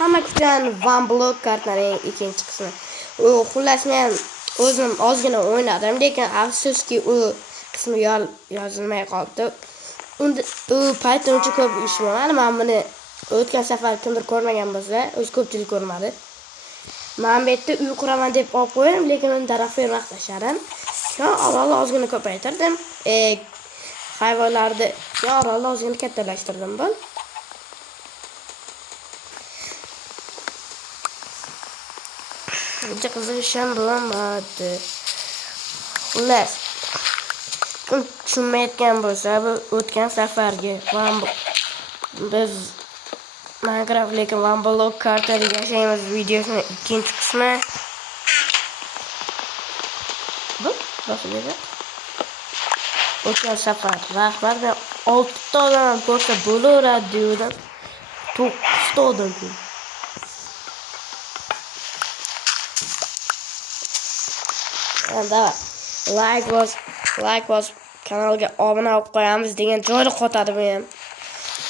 hamma kutgan One Block kartaning ikkinchi qismi. Xullas men o'zim ozgina o'ynadim, lekin afsuski u qismi yozilmay qoldi. Unda u paytda uncha ko'p ish bo'lmadi. Men buni o'tgan safar kimdir ko'rmagan bo'lsa, o'zi ko'pchilik ko'rmadi. Men bu yerda uy quraman deb olib qo'ydim, lekin uni daraxtga vaqtlasharim. Keyin orolni ozgina ko'paytirdim. Hayvonlarni orolni ozgina kattalashtirdim bu. Uncha qiziq ish ham bo'lmadi. Xullas, kim tushunmayotgan bo'lsa, bu o'tgan safargi biz Minecraft lekin One Block kartada yashaymiz videosining ikkinchi qismi. Bu boshida. O'tgan safar rahbar va 6 ta odam ko'rsa bo'laveradi dedim. 9 ta odam. Anda like was kanalga obuna bo'lib qo'yamiz degan joyda qotadi bu ham.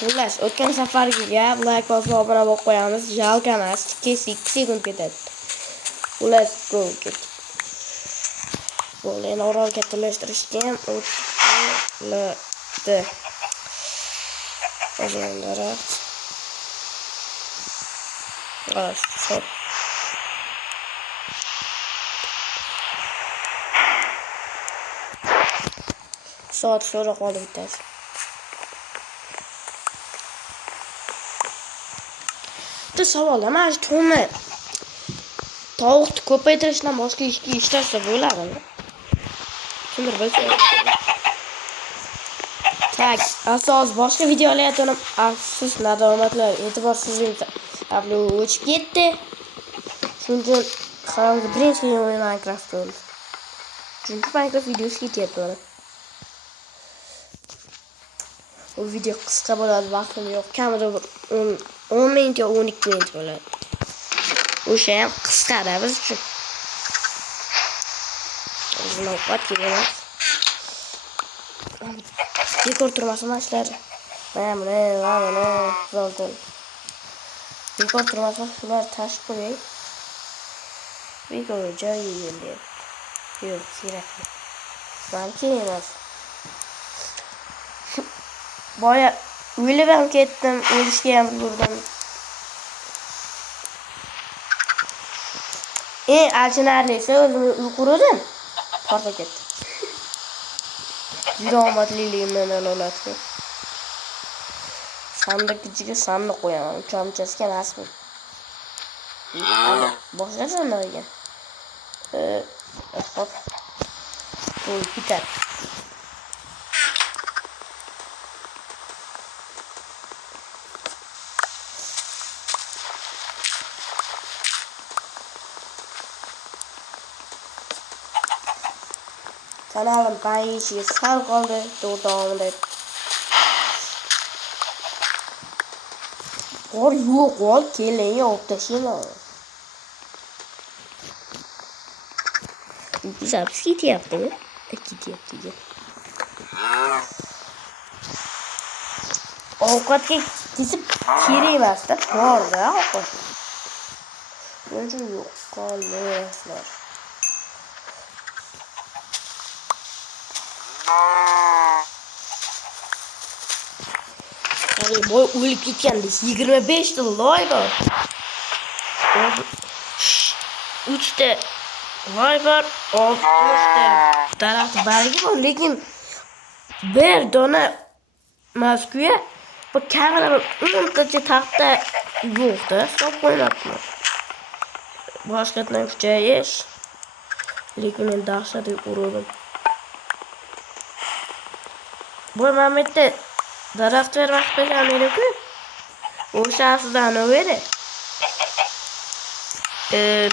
Xullas, o'tgan safargi gap like was obuna bo'lib qo'yamiz, jalka emas, 2 sekund ketadi. Xullas, go ket. Bo'len orol kattalashtirishga ham o'tdi. O'zinglar. Stop. Soat sonra qoldi bittasi. Bitta savol, mana shu tovuqni ko'paytirishdan boshqa ishga ishlashsa bo'ladimi? Kimdir bilsa. Tak, asos boshqa videolarga afsus nadomatlar, e'tiborsizlik sababli o'chib ketdi. Shuning uchun kanalga birinchi o'yin Minecraft bo'ldi. Chunki Minecraft videosi ketyapti. Bu video qisqa bo'ladi, vaqtim yo'q. Kamida 10 minut yoki 12 minut bo'ladi. O'sha ham qisqa-da biz uchun. O'zimga ovqat kerak. Dekor turmasini ishlar. Mana zo'rdan. Dekor turmasini shular tashib qo'yay. Video joyi yo'ldi. Yo'q, kerak. Balki emas. Boya o'lib ham ketdim, o'lishga ham urdim. Achinarlisi o'zimni uy qurdim. Portla ketdi. Juda omadliligimdan alolatli. Sandiq ichiga sandiq qo'yaman. Uchamchasiga nasib. Boshqa sandiqga. Hop. Bu bitar. Kanalim paylaşıya sal qoldi, davomida. Qor yo'q, qol keling, olib tashlayman. Zapis ketyaptimi? Ketyapti. Ovqatga kesib kerak emas-da, bor-da ovqat. Buncha yo'q, qolmaslar. Boy o'lib ketganda 25 ta loy bor. 3 ta loy bor, 60 ta daraxt bargi bor, lekin bir dona maskuya bu kamera 10 tacha taxta yo'qda, stop qo'yapman. Boshqatdan kuchayish. Lekin men dahshatga urildim. Bu Mehmet'te daraxt vermek bekleniyor. O şahsıdan o veri.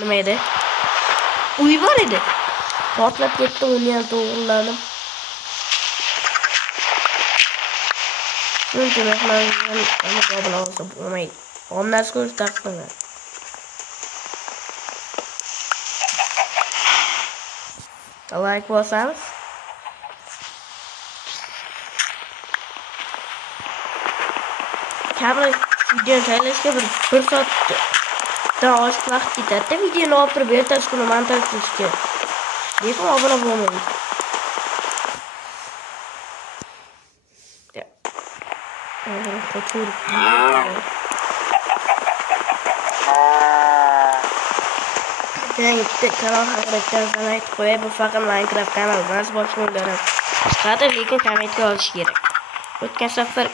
Neydi? Uy var idi. Patlap gitti, onu yan doğrulanım. Çünkü ben ama kabul olsun. Ondan sonra takmıyor. Like olsanız. Kamera Videoni tayyorlashga bir soatdan oshiq vaqt ketadi. Videoni olib turib ertasi kuni montaj qilishga. Lekin obuna bo'lmaydi. Bitta kanal haqida aytib qo'yay, bu faqat Minecraft kanal emas, boshqa o'yinlar ham chiqadi, lekin kommentga yozish kerak. O'tgan safar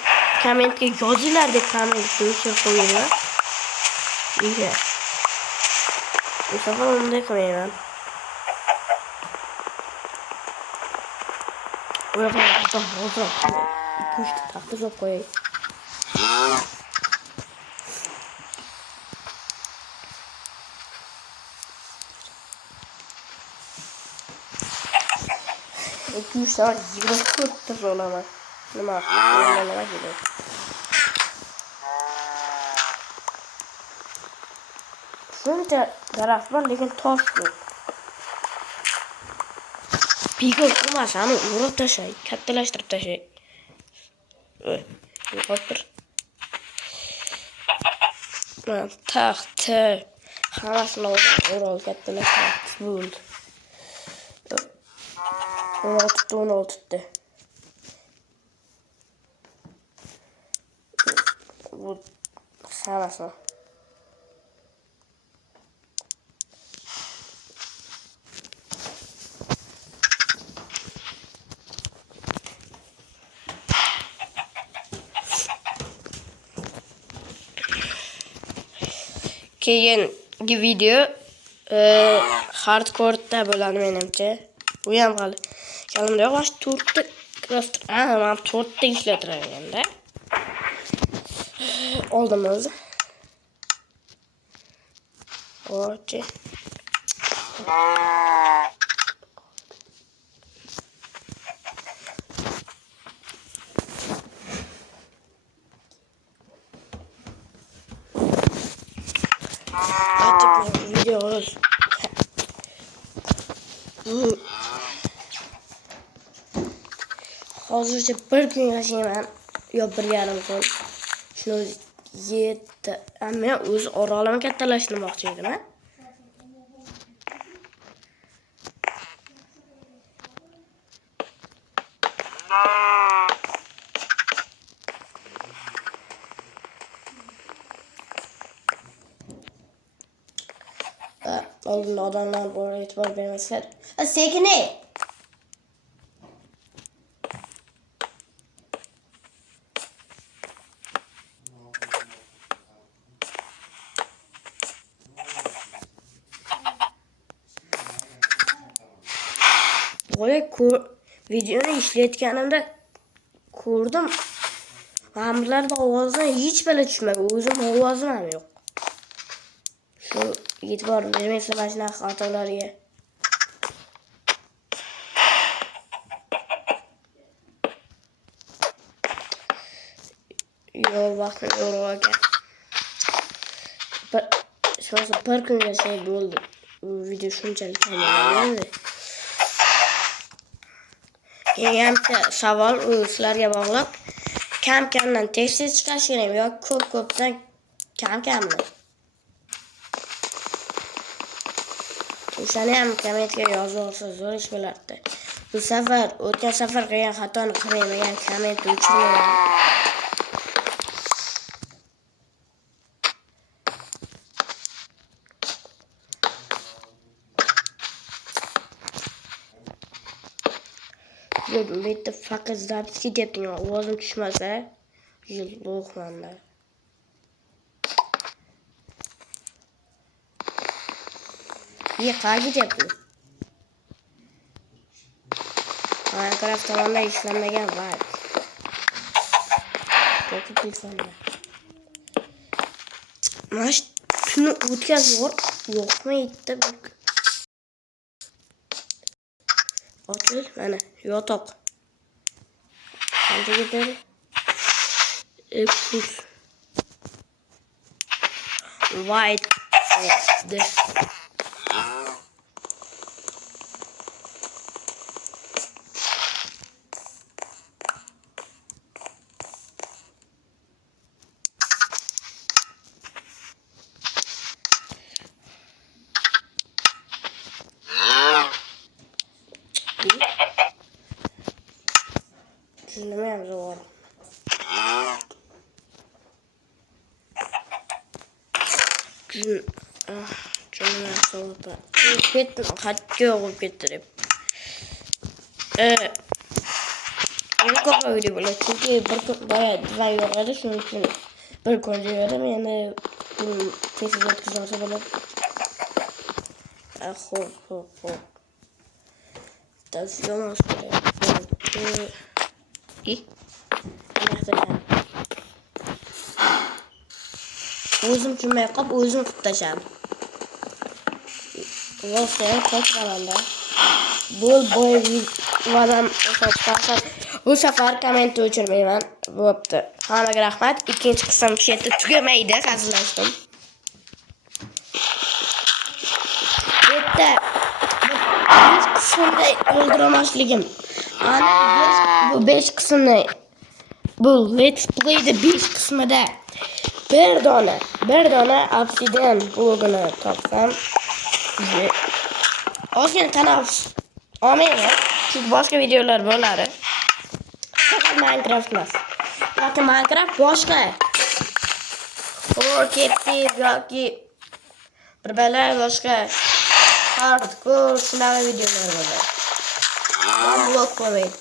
kommentga yozinglar deb kommentni o'chirib qo'yinglar. Nega? Bu safar unday qilmayman. Hozir 2-3 ta taxta solib qo'yay. İki-üç tane 24 ta olaman. Nima kerak? Shuncha daraxt bor, lekin tosh yo'q. Pigol qilmasam, urib tashlay, kattalashtirib tashlay. Yo'qdir. Men taxta hammasini o'rib kattalashtirib bo'ldi. 16'da. Bu hammasini. Keyingi video hardcore'da bo'ladi menimcha. Bu ham hali kalimda yo'q, 4 ta craft. Men 4 ta ishlatiraman-da. Oldim o'zi. Ochi. Videolar. Hozircha bir kun yashayman. Yo 1,5 kun. Shuni yetdi. Men o'z orolimi kattalashtirmoqchi edim, ha. Oldinda odamlar bor, e'tibor bermaslar. Sekin ey. Videoni ishlayotganimda ko'rdim. Ma'murlarda ovozidan hech bala tushmagan. O'zim ovozim ham yo'q. Shu e'tibor bermaysizlar mana shunaqa xatolarga. Yo'q, vaqtni yo'q ekan. Bir kun yashay bo'ldi. Bu video shunchalik tayyorlandi. Yangi savol sizlarga bog'liq. Kam-kamdan tez chiqarish kerakmi yoki ko'p-ko'pdan kam-kammi? O'shani ham kommentga yozib olsangiz zo'r ish bo'lardi. Bu safar o'tgan safar qilgan xatoni qilmayman, kommentni o'chirmayman. Bu yerda faqat zapis ketyapti, ovozim tushmasa, yo'qmanda. Qayerga ketyapti? Minecraft tomonda ishlanmagan var. Qo'yib telefonda. Mana shu tuni o'tkazib yo'qmi yetdi. Ochil, mana yotoq. Qancha ketadi? X white de Canım soğudu. Ketdim, qattiq o'g'ib ketdi deb. Yana ko'proq video bo'ladi, chunki bir kun boya divan yo'q edi, shuning uchun bir kun dedim, endi tez o'tkazib bo'ladi. Xo'p. Tashlamos kerak. O'zim tushunmay qolib, o'zim qilib tashladim. Voqea qo'shqaramda. Boy vadan chiqarsa, bu safar komment o'chirmayman. Bo'pti. Hammaga rahmat. Ikkinchi qism shu yerda tugamaydi, hazillashdim. Bitta 5 qismda o'ldiramasligim. Ana bu 5 qismni bu Let's Play'da 5 qismida bir dona obsidian blogini topsam, ozgina tanaffus olmayman, chunki boshqa videolar bo'ladi. Faqat Minecraft emas. Yoki Minecraft boshqa. Ketib yoki bir bala boshqa hardcore shunaqa videolar bo'ladi. Blog qo'ymaydi.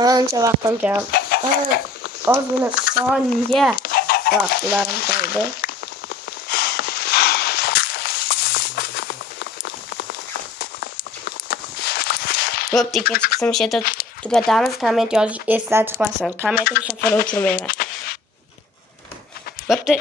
Ancha vaqtim kam. Ozgina soniya vaqtlarim qoldi. Bo'pti, ikkinchi qism shu yerda tugatamiz. Komment yozish esdan chiqmasin. Kommentni safar o'chirmayman. Bo'pti.